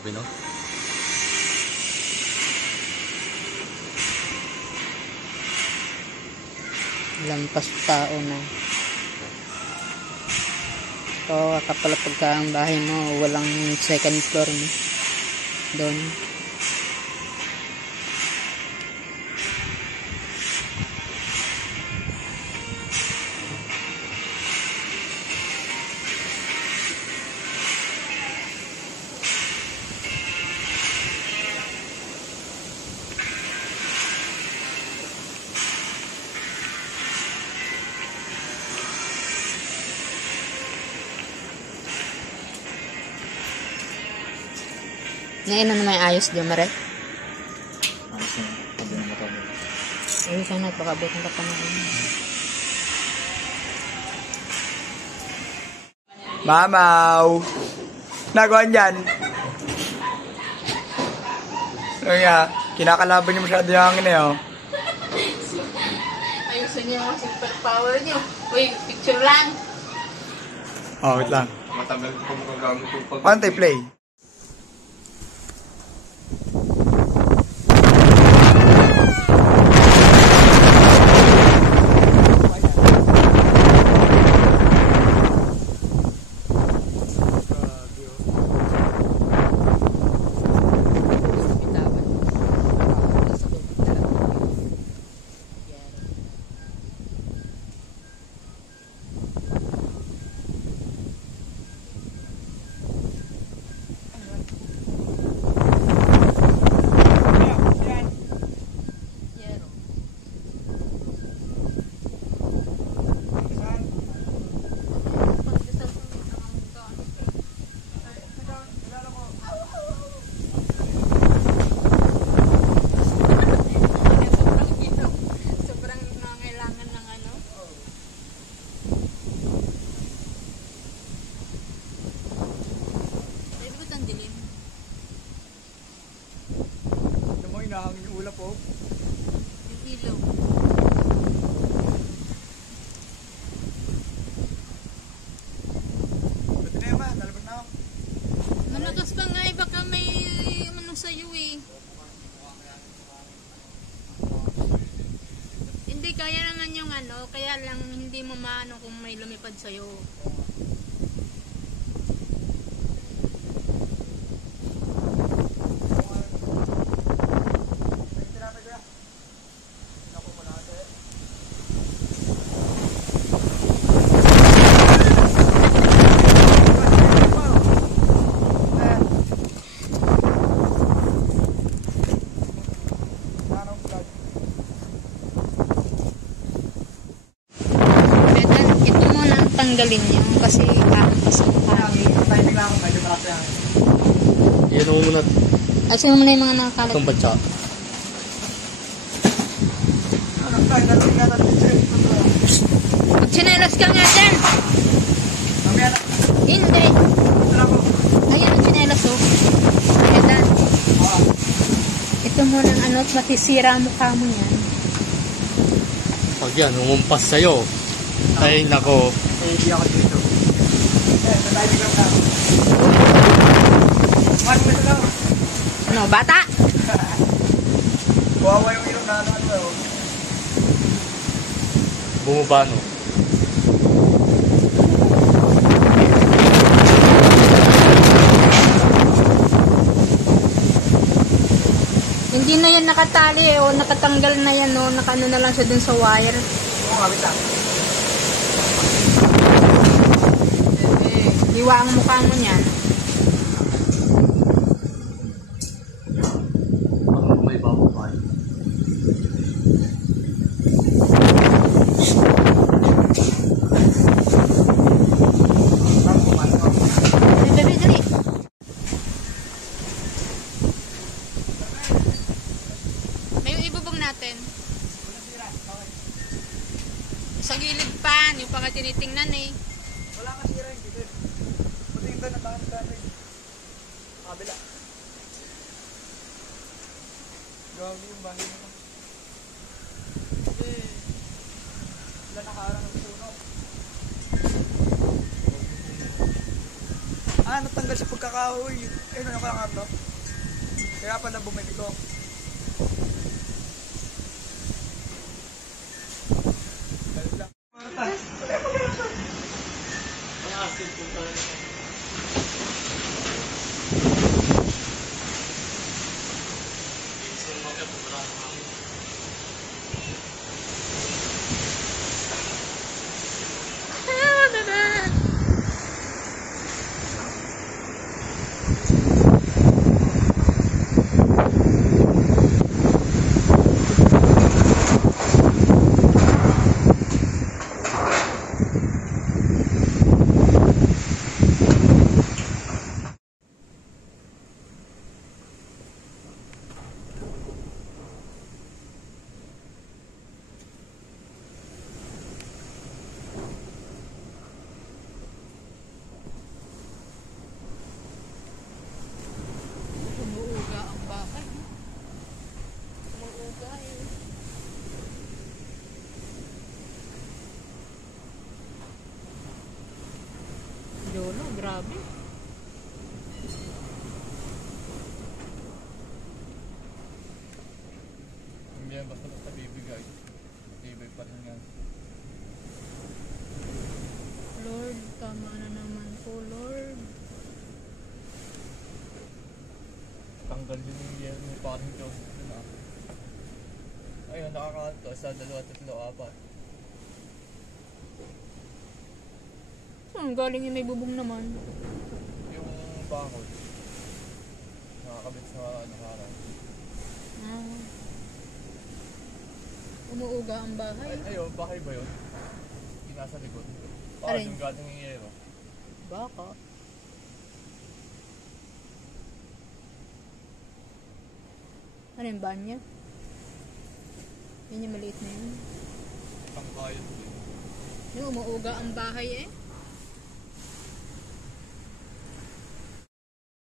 Grabe, no? Lampas tao na. So, kapala pagka ang bahay mo, walang second floor mo. Doon. Ngayon na may ayos dyan, Mare? Ayos na. Sabi ng motor. Ayos na at baka butin ka pa naman. Mamaw! Nagawan dyan! So nga, kinakalaban niyo masyado yung hangin eh, oh. Ayusin niyo yung superpower niyo. Uy, picture lang. Oh, wait lang. Matagal ko magagamit yung pag... Paano tayo play? Hinahangin yung ulap, oh. Yung ilaw. Ba't na yan, nalabas na ako. Malakas pa nga eh, baka may ano sa'yo eh. Hindi, kaya naman yung ano, kaya lang hindi mo maano kung may lumipad sa'yo. Tanggalin niyo kasi kakampas ang kami. Timing lang ako, medyo malaki yan. Yan mo muna Ayusin mo muna yung mga nakakalat. itong batsa. Anong tayo, nalawin nga natin siya. Magsinelas ka nga dyan! Mamaya na. Hindi! Wala ko. Ayan ang sinelas oh. Ayan. Ito mo ng ano, matisira ang mukha mo yan. Pag yan, umumpas sa'yo. Ay, nako. Hindi ako dito. Nalawin lang ako. Ano mo lang? Ano, bata? Kawawa yung ilong na ano. Bumaba, no? Hindi na yan nakatali eh, o nakatanggal na yan o, nakaano na lang siya dun sa wire. Oo, kapit lang. Hiwa ang mukha mo niyan. Parang may bago pa. Dali, dali. May ibubog natin. Sa gilid pa, yung pang tinitingnan eh. Wala ka sira yung gilid. Pati yung doon, nabangan dati. Kabila. Grabe yung bahay nito. Wala nakaharang ng puno. Natanggal matanggal sa pagkakahoy. Ayun, ano ka lang to? Kaya pala bumili ko. Ganun lang. Marta. Ang asin po talaga. Minsan magkatulad kami. Umuuga ang bahay. Umuuga eh. Yolo, grabe. Hindi yan basta bibigay. Bibigay pa rin yan. Lord, tama na naman po, Lord. Tanggal din yung yelo ni paring Joseph dun ah. Ayun, nakakanto. Sa 2, 3, 4. Galing yung may bubong naman. Yung bakod. Nakakabit sa nakaharap. Ah. Umuuga ang bahay. Ayun, bahay ba yun? Yung nasa likod. Aray. Yung galing yung yelo. Baka. Ano yung banya? Yan yung maliit na yun. Ang kayod din. Yung umuuga ang bahay eh.